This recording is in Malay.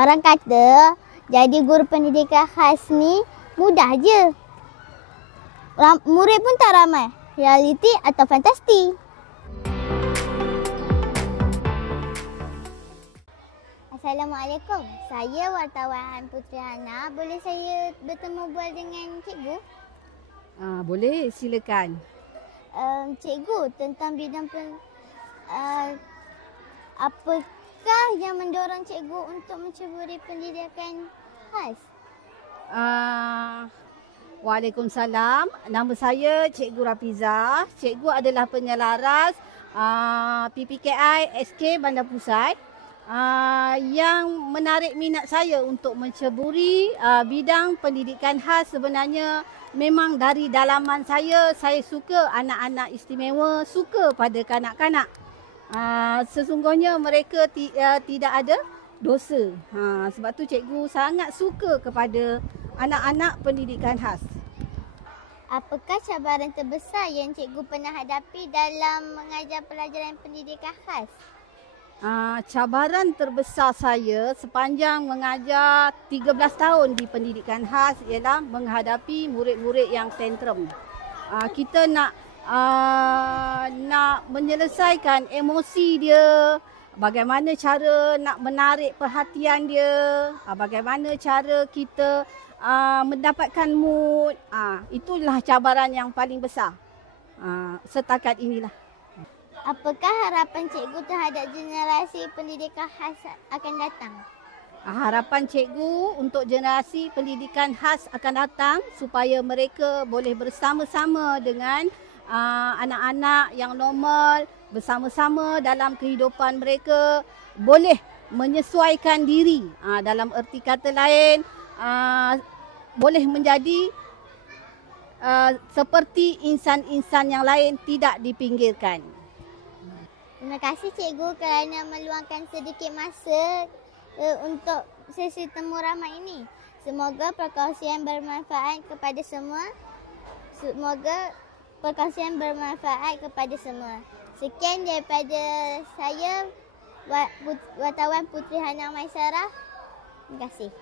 Orang kata jadi guru pendidikan khas ni mudah je. Murid pun tak ramai. Realiti atau fantasti? Assalamualaikum. Saya wartawan Putri Hana. Boleh saya bertemu bual dengan cikgu? Boleh, silakan. Cikgu, tentang bidang apakah yang mendorong cikgu untuk menceburi pendidikan khas? Waalaikumsalam. Nama saya Cikgu Rafiza. Cikgu adalah penyelaras PPKI SK Bandar Pusat. Yang menarik minat saya untuk menceburi bidang pendidikan khas sebenarnya memang dari dalaman saya suka anak-anak istimewa, suka pada kanak-kanak. Sesungguhnya mereka tidak ada dosa. Sebab tu cikgu sangat suka kepada anak-anak pendidikan khas. Apakah cabaran terbesar yang cikgu pernah hadapi dalam mengajar pelajaran pendidikan khas? Cabaran terbesar saya sepanjang mengajar 13 tahun di pendidikan khas ialah menghadapi murid-murid yang tantrum. Kita nak menyelesaikan emosi dia, bagaimana cara nak menarik perhatian dia, bagaimana cara kita mendapatkan mood. Itulah cabaran yang paling besar setakat inilah. Apakah harapan cikgu terhadap generasi pendidikan khas akan datang? Harapan cikgu untuk generasi pendidikan khas akan datang supaya mereka boleh bersama-sama dengan anak-anak yang normal, bersama-sama dalam kehidupan mereka, boleh menyesuaikan diri. Dalam erti kata lain, boleh menjadi seperti insan-insan yang lain, tidak dipinggirkan. Terima kasih cikgu kerana meluangkan sedikit masa untuk sesi temu ramah ini. Semoga perkongsian bermanfaat kepada semua. Sekian daripada saya, wartawan Putri Hana Maisarah. Terima kasih.